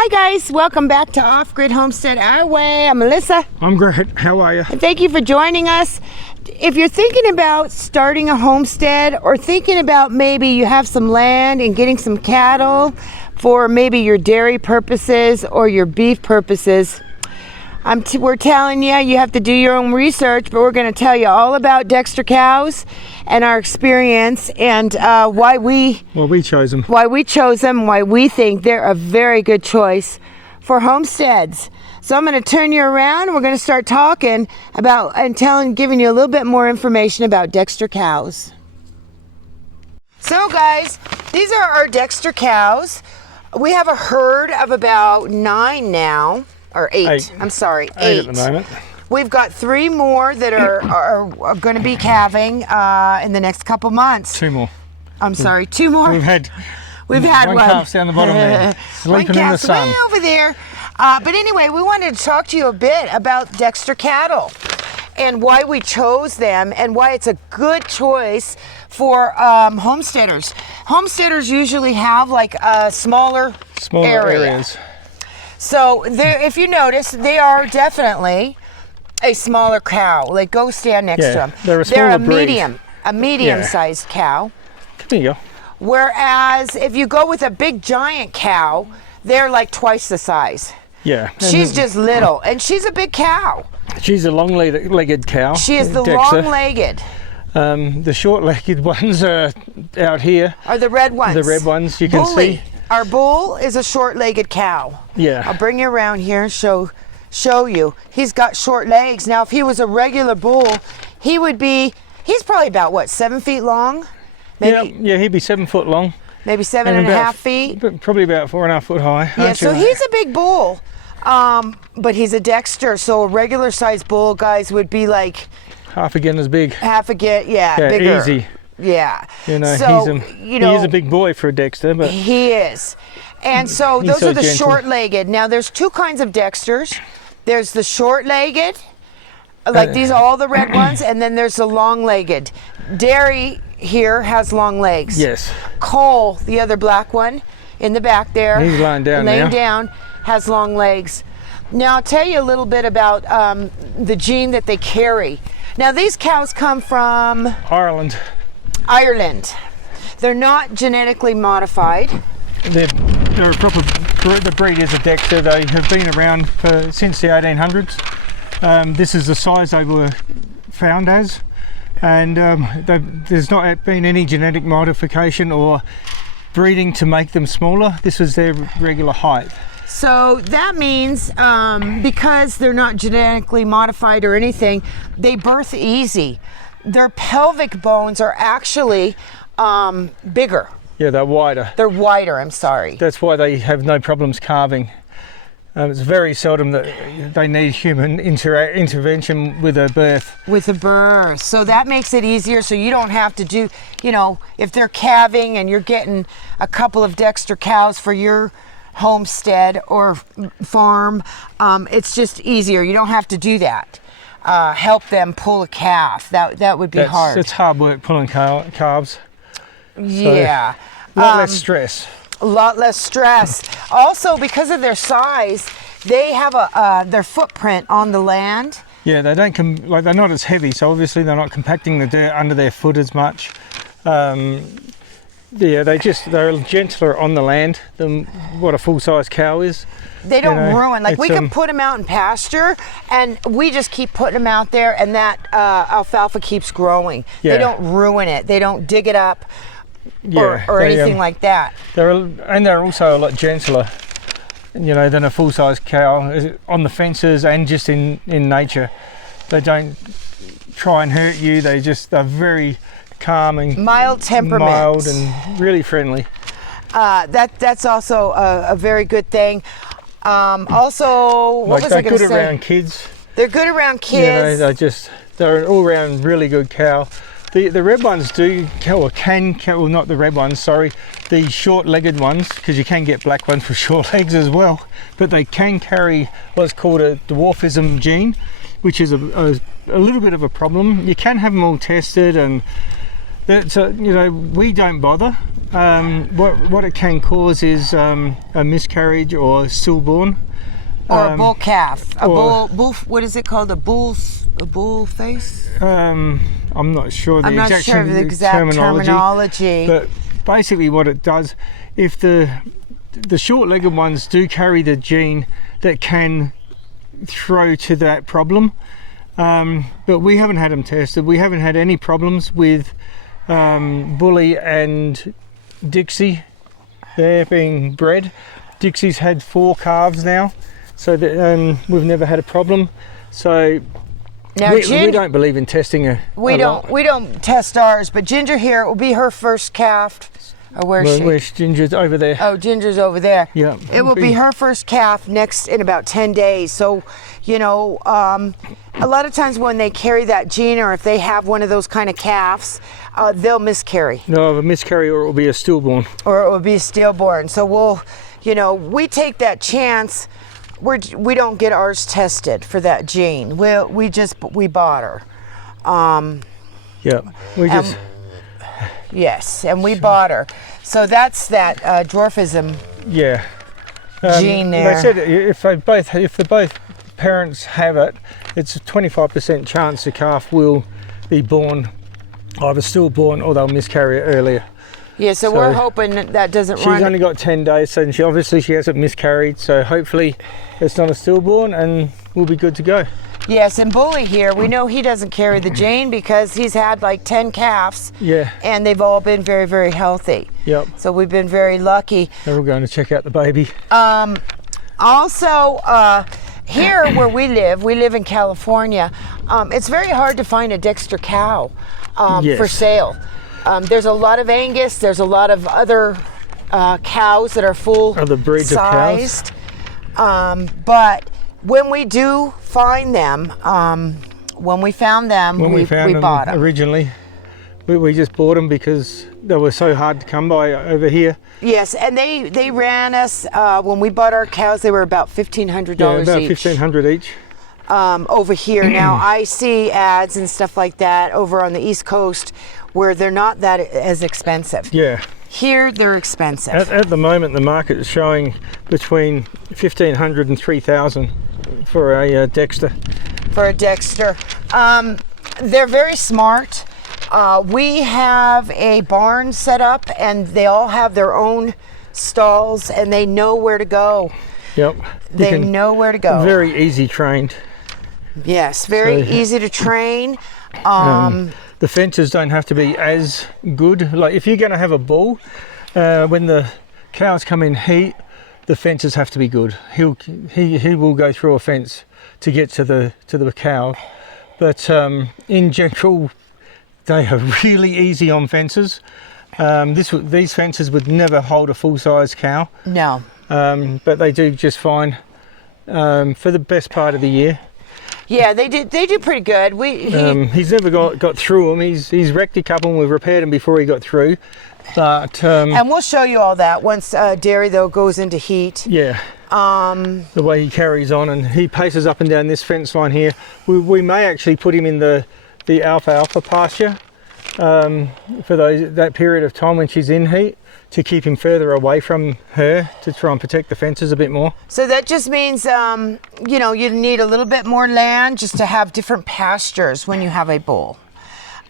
Hi guys, welcome back to Off Grid Homestead Our Way. I'm Melissa. I'm great. How are you? And thank you for joining us. If you're thinking about starting a homestead or thinking about maybe you have some land and getting some cattle for maybe your dairy purposes or your beef purposes, we're telling you, you have to do your own research, but we're going to tell you all about Dexter cows and our experience and why we chose them, why we think they're a very good choice for homesteads. So I'm going to turn you around. We're going to start talking about and giving you a little bit more information about Dexter cows. So guys, these are our Dexter cows. We have a herd of about 9 now. Or eight. I'm sorry, 8 at the moment. We've got 3 more that are going to be calving in the next couple months. 2 more. I'm sorry, 2 more. We've had one calf down the bottom there, sleeping in the sun. Way over there. But anyway, we wanted to talk to you a bit about Dexter cattle and why we chose them and why it's a good choice for homesteaders. Homesteaders usually have like a smaller areas. So if you notice, they are definitely a smaller cow. Like, go stand next to them. They're a medium-sized cow. There you go. Whereas if you go with a big giant cow, they're like twice the size. Yeah. She's just little, and she's a big cow. She's a long-legged cow. She is the Dexter. long-legged. The short-legged ones are out here. Are the red ones. The red ones, you can see. Our bull is a short-legged cow. Yeah. I'll bring you around here and show you. He's got short legs. Now, if he was a regular bull, he's probably about, what, 7 feet long? Maybe, yeah, he'd be 7 foot long. Maybe 7.5 feet? Probably about 4.5 foot high. Yeah, so he's a big bull. But he's a Dexter, so a regular-sized bull, guys, would be like... half again as big. Bigger. Easy. Yeah. You know, he is a big boy for a Dexter, but he is. And so those are the short-legged. Now there's 2 kinds of Dexters. There's the short-legged, like these are all the red ones, and then there's the long-legged. Dairy here has long legs. Yes. Cole, the other black one in the back there, he's lying down has long legs. Now I'll tell you a little bit about the gene that they carry. Now these cows come from Ireland. They're not genetically modified. They're a proper the breed is a Dexter. They have been around since the 1800s. This is the size they were found as, and there's not been any genetic modification or breeding to make them smaller. This was their regular height. So that means because they're not genetically modified or anything, they birth easy. Their pelvic bones are actually bigger. Yeah, they're wider. They're wider, I'm sorry. That's why they have no problems calving. It's very seldom that they need human intervention with a birth. So that makes it easier, so you don't have to do, if they're calving and you're getting a couple of Dexter cows for your homestead or farm, it's just easier. You don't have to do that. Help them pull a calf. That would be hard. It's hard work pulling calves. Yeah. So, a lot less stress. A lot less stress. Also, because of their size, they have their footprint on the land. Yeah, they don't they're not as heavy, so obviously they're not compacting the dirt under their foot as much. Yeah, they're gentler on the land than what a full-size cow is. They don't ruin. Like, we can put them out in pasture, and we just keep putting them out there, and that alfalfa keeps growing. Yeah. They don't ruin it. They don't dig it up or anything like that. They're also a lot gentler, than a full-size cow on the fences and just in nature. They don't try and hurt you. They're very calming, mild temperament, mild and really friendly. That's also a very good thing. Also, what was I going to say? They're good around kids. They're good around kids. They're an all-round really good cow. The red ones not the red ones, sorry, the short-legged ones, because you can get black ones with short legs as well, but they can carry what's called a dwarfism gene, which is a little bit of a problem. You can have them all tested and That's you know, we don't bother. What it can cause is a miscarriage or stillborn, or a bull calf, a bull. What is it called? A bull face? I'm not sure the I'm not sure of the exact terminology. But basically, what it does, if the short-legged ones do carry the gene that can throw to that problem, but we haven't had them tested. We haven't had any problems with Bully and Dixie there being bred. Dixie's had 4 calves now, so that we've never had a problem. So now, we don't believe in testing we don't test ours, but Ginger here, it will be her first calf. Or where's Ginger's over there. Oh, Ginger's over there. Yeah. It will be her first calf in about 10 days. So, you know, a lot of times when they carry that gene, or if they have one of those kind of calves, they'll miscarry. No, a miscarry, or it will be a stillborn. Or it will be a stillborn. So we'll, you know, we take that chance. We don't get ours tested for that gene. We bought her. Yeah, we just. Yes, and we bought her. So that's that dwarfism gene there. They said if the both parents have it, it's a 25% chance the calf will be born either stillborn or they'll miscarry it earlier. Yeah, so we're hoping that doesn't run. She's only got 10 days, so she hasn't miscarried, so hopefully it's not a stillborn and we'll be good to go. Yes, and Bully here, we know he doesn't carry the gene because he's had like 10 calves. Yeah. And they've all been very, very healthy. Yep. So we've been very lucky. And we're going to check out the baby. Also, here where we live in California, it's very hard to find a Dexter cow for sale. There's a lot of Angus, there's a lot of other cows that are full-sized. Other breeds of cows. But when we do find them, when we found them, we bought them. Originally, we just bought them because they were so hard to come by over here. Yes, and they ran us, when we bought our cows, they were about $1,500 each. Yeah, about $1,500 each. Over here. Now, I see ads and stuff like that over on the East Coast where they're not that as expensive. Yeah. Here, they're expensive. At the moment, the market is showing between $1,500 and $3,000 for a Dexter. For a Dexter. They're very smart. We have a barn set up, and they all have their own stalls, and they know where to go. Yep. They know where to go. Very easy trained. Yes, very easy to train. The fences don't have to be as good. Like if you're going to have a bull, when the cows come in heat, the fences have to be good. He will go through a fence to get to the cow, but in general, they are really easy on fences. These fences would never hold a full-size cow. No. But they do just fine for the best part of the year. Yeah, they do pretty good. He's never got through them. He's wrecked a couple and we've repaired them before he got through. But and we'll show you all that once dairy though goes into heat. Yeah. The way he carries on, and he paces up and down this fence line here. We may actually put him in the alfalfa pasture for that period of time when she's in heat, to keep him further away from her, to try and protect the fences a bit more. So that just means, you know, you need a little bit more land just to have different pastures when you have a bull.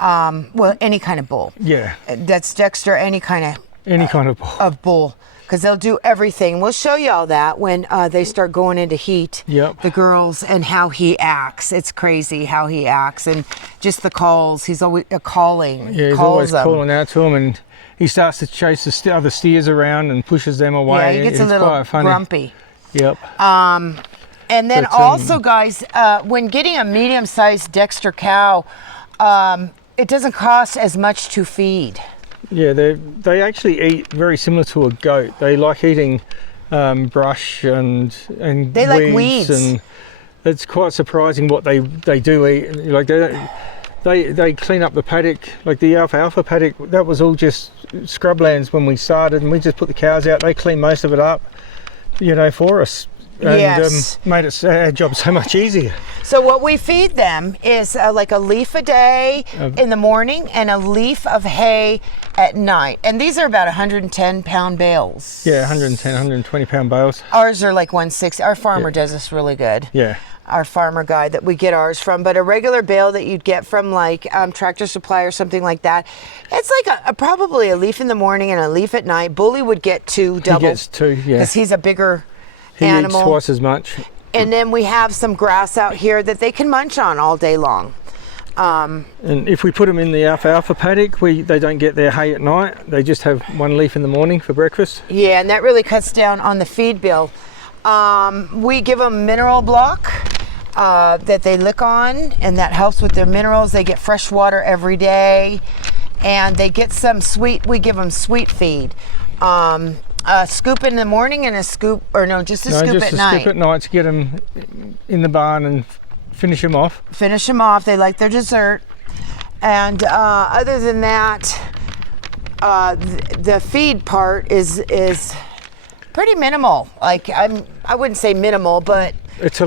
Well, any kind of bull. Yeah. That's Dexter, any kind of bull. Of bull. Because they'll do everything. We'll show you all that when they start going into heat. Yep. The girls and how he acts. It's crazy how he acts, and just the calls. He's always calling. Yeah, he's always calling out to them, and he starts to chase the other steers around and pushes them away. Yeah, he gets a little grumpy. Yep. And then also, guys, when getting a medium-sized Dexter cow, it doesn't cost as much to feed. Yeah, they actually eat very similar to a goat. They like eating brush and they like weeds, and it's quite surprising what they do eat. Like they clean up the paddock, like the alfalfa paddock. That was all just scrublands when we started, and we just put the cows out. They clean most of it up, you know, for us. and Yes. made our job so much easier. So what we feed them is like a leaf a day in the morning and a leaf of hay at night. And these are about 110-pound bales. Yeah, 110, 120 pound bales. Ours are like 160. Our farmer does this really good. Yeah. Our farmer guy that we get ours from, but a regular bale that you'd get from like Tractor Supply or something like that, it's like probably a leaf in the morning and a leaf at night. Bully would get two double. He gets two, yeah. Because he's a bigger He animal. eats twice as much. And then we have some grass out here that they can munch on all day long. And if we put them in the alfalfa paddock, they don't get their hay at night. They just have one leaf in the morning for breakfast. Yeah, and that really cuts down on the feed bill. We give them mineral block that they lick on, and that helps with their minerals. They get fresh water every day, and they get some sweet. We give them sweet feed. A scoop in the morning and a scoop, or no, just a scoop at night. Just a scoop at night to get them in the barn and finish them off. Finish them off. They like their dessert. And other than that, the feed part is pretty minimal. Like I wouldn't say minimal, but it's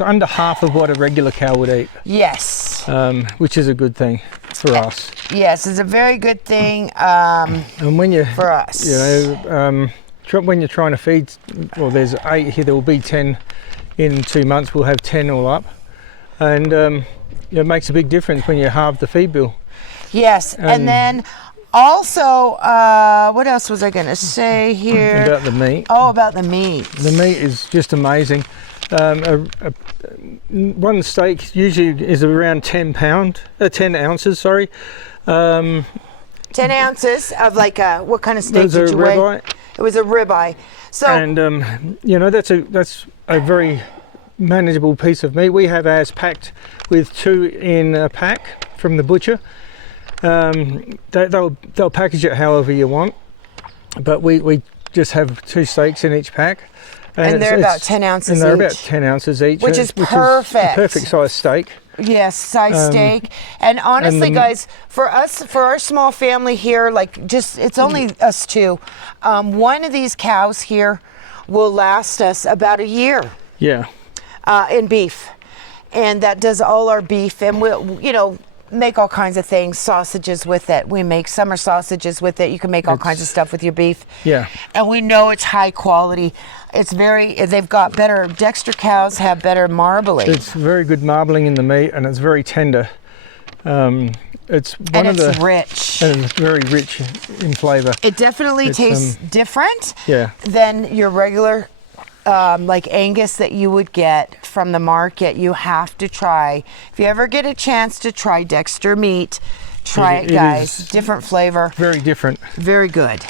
under half of what a regular cow would eat. yes. Which is a good thing for us. Yes, it's a very good thing And when you for us. you know, when you're trying to feed, well, there's 8 here. There will be 10 in 2 months. We'll have 10 all up, and it makes a big difference when you halve the feed bill. Yes, and then also, what else was I going to say here? About the meat. Oh, about the meat. The meat is just amazing. One steak usually is around 10 ounces. Sorry. 10 ounces of like what kind of steak It was did a you weigh? ribeye. It was a ribeye. So And you know, that's a very manageable piece of meat. We have ours packed with 2 in a pack from the butcher. They'll package it however you want, but we just have 2 steaks in each pack. And they're about 10 ounces and they're each. about 10 ounces each. Which is perfect. A perfect size steak. yes, size steak. And honestly, guys, for our small family here, like it's only us 2. One of these cows here will last us about a year. Yeah. In beef, and that does all our beef, and we'll make all kinds of things, sausages with it. We make summer sausages with it. You can make all kinds of stuff with your beef. Yeah. And we know it's high quality. They've got better, Dexter cows have better marbling. It's very good marbling in the meat, and it's very tender. It's rich. And it's very rich in flavour. It definitely tastes different than your regular like Angus that you would get from the market. You have to try. If you ever get a chance to try Dexter meat, try it, guys. Different flavor. Very different. Very good.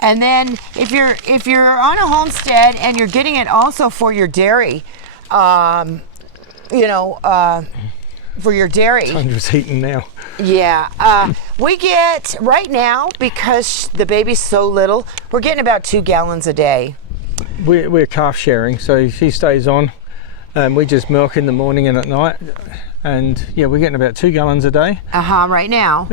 And then if you're on a homestead and you're getting it also for your dairy, for your dairy. Tandra's heating now. Yeah, we get right now, because the baby's so little, we're getting about 2 gallons a day. We're calf sharing, so she stays on. We just milk in the morning and at night, and we're getting about 2 gallons a day. Right now.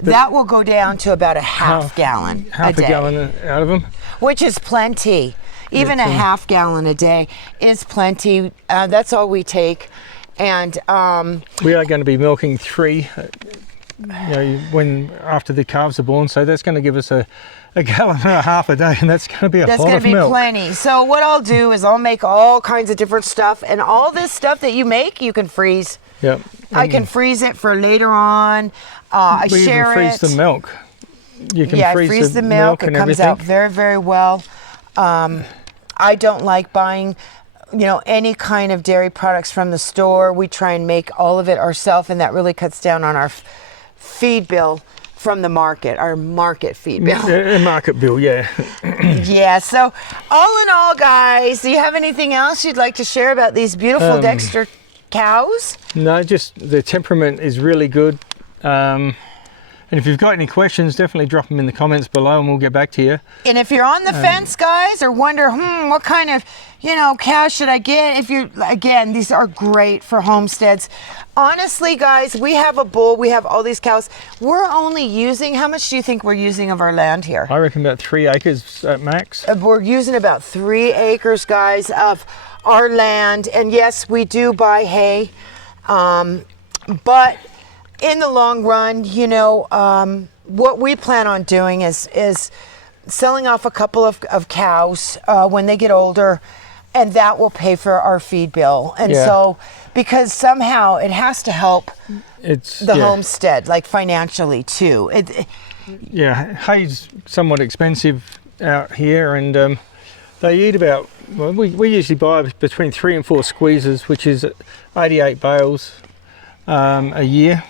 That will go down to about a half gallon a day. Half a gallon out of them. Which is plenty. Even a half gallon a day is plenty. That's all we take. And we are going to be milking 3 after the calves are born, so that's going to give us a gallon and a half a day, and that's going to be a lot of milk. That's going to be plenty. So what I'll do is I'll make all kinds of different stuff, and all this stuff that you make, you can freeze. Yep. I can freeze it for later on. I share it. We even freeze the milk. You can freeze the milk. It comes out very, very well. I don't like buying any kind of dairy products from the store. We try and make all of it ourselves, and that really cuts down on our feed bill from the market, our market feed bill. Market bill, yeah. Yeah, so all in all, guys, do you have anything else you'd like to share about these beautiful Dexter cows? No, just the temperament is really good. And if you've got any questions, definitely drop them in the comments below and we'll get back to you. And if you're on the fence, guys, or wonder, what kind of, cows should I get? Again, these are great for homesteads. Honestly, guys, we have a bull, we have all these cows. We're only using, how much do you think we're using of our land here? I reckon about 3 acres at max. We're using about 3 acres, guys, of our land. And yes, we do buy hay, but in the long run, what we plan on doing is selling off a couple of cows when they get older, and that will pay for our feed bill. And so, because somehow it has to help the homestead, like financially too. Hay's somewhat expensive out here, and they eat about, well, we usually buy between 3 and 4 squeezes, which is 88 bales a year.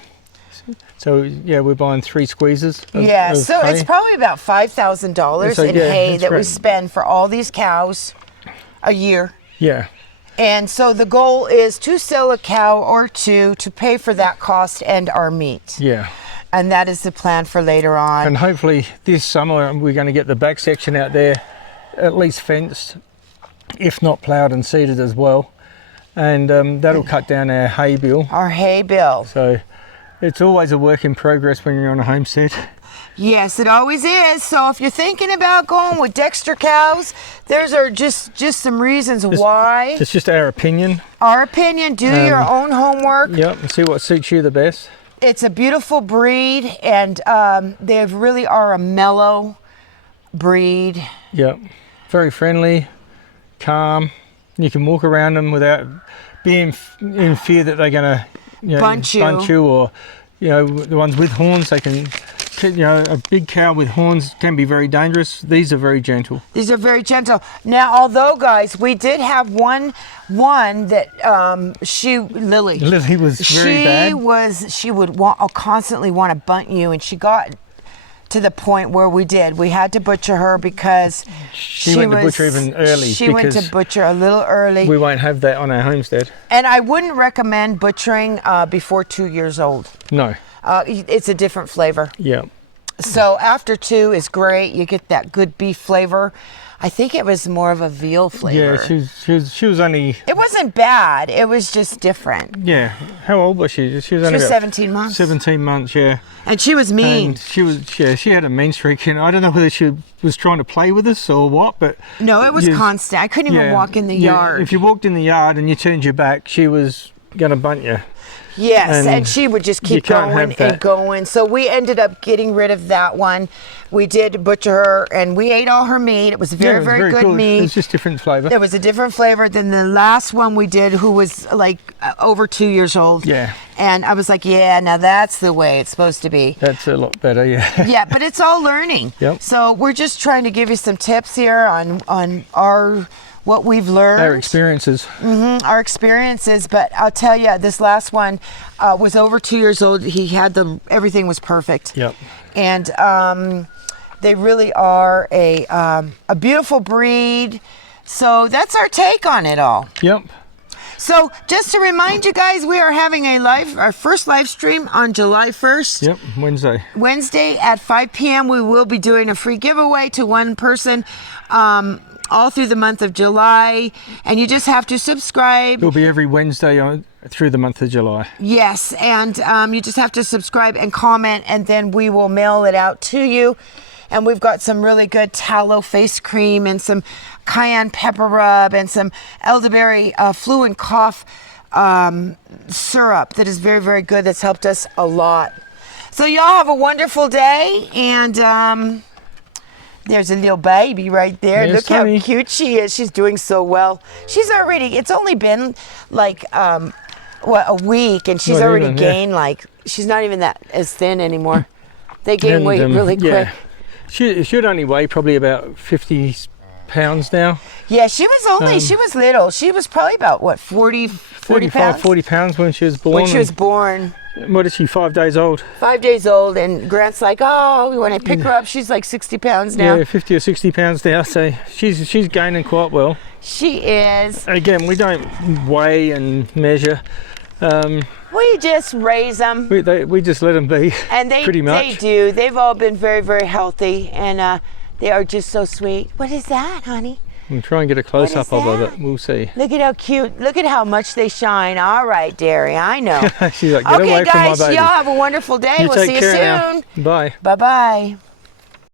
So we're buying 3 squeezes. So hay. It's probably about $5,000 in hay that we spend for all these cows a year. Yeah. And so the goal is to sell a cow or 2 to pay for that cost and our meat. Yeah. And that is the plan for later on. And hopefully this summer we're going to get the back section out there at least fenced, if not ploughed and seeded as well. And that'll cut down our hay bill. Our hay bill. So it's always a work in progress when you're on a homestead. Yes, it always is. So if you're thinking about going with Dexter cows, there's are just some reasons why. It's just our opinion. Our opinion. Do your own homework. Yep, and see what suits you the best. It's a beautiful breed, and they really are a mellow breed. Yep, very friendly, calm. You can walk around them without being in fear that they're going to bunch you, or the ones with horns, they can, a big cow with horns can be very dangerous. These are very gentle. These are very gentle. Now, although, guys, we did have one that Lily was very bad. She would constantly want to bunt you, and she got to the point where we had to butcher her because she went to butcher even early. She went to butcher a little early. We won't have that on our homestead. And I wouldn't recommend butchering before 2 years old. No. It's a different flavor. Yeah. So after 2 is great. You get that good beef flavor. I think it was more of a veal flavor. Yeah, she was only... It wasn't bad. It was just different. Yeah. How old was she? She was 17 months. 17 months, yeah. And she was mean. And she had a mean streak. And I don't know whether she was trying to play with us or what, but... No, it was constant. I couldn't even walk in the yard. If you walked in the yard and you turned your back, she was going to bunt you. Yes, and she would just keep going and going. So we ended up getting rid of that one. We did butcher her, and we ate all her meat. It was very, very good meat. It was just different flavor. It was a different flavor than the last one we did, who was like over 2 years old. Yeah. And I was like, now that's the way it's supposed to be. That's a lot better, yeah. Yeah, but it's all learning. Yep. So we're just trying to give you some tips here on what we've learned. Our experiences. Our experiences, but I'll tell you, this last one was over 2 years old. He had everything was perfect. Yep. And they really are a beautiful breed. So that's our take on it all. Yep. So just to remind you guys, we are having our first live stream on July 1st. Yep, Wednesday. Wednesday at 5 p.m. We will be doing a free giveaway to one person. All through the month of July, and you just have to subscribe. It'll be every Wednesday through the month of July. Yes, and you just have to subscribe and comment, and then we will mail it out to you. And we've got some really good tallow face cream and some cayenne pepper rub and some elderberry flu and cough syrup that is very, very good. That's helped us a lot. So y'all have a wonderful day, and there's a little baby right there. There's Look Tony. how cute she is. She's doing so well. It's only been like a week, and she's already gained she's not even that as thin anymore. They gain weight really quick. She should only weigh probably about 50 pounds now. Yeah, she was little. She was probably about 40 pounds? 40 pounds when she was born. What is she, 5 days old? 5 days old, and Grant's like, when I pick her up, she's like 60 pounds now. Yeah, 50 or 60 pounds now, so she's gaining quite well. She is. Again, we don't weigh and measure. We just raise them. We just let them be, And pretty much. they do. They've all been very, very healthy, and they are just so sweet. What is that, honey? We'll try and get a close-up of that? it. We'll see. Look at how cute. Look at how much they shine. All right, Derry, I know. She's like, get away Okay, from my guys, baby. y'all have a wonderful day. You We'll take see you care now. soon. Bye. Bye-bye.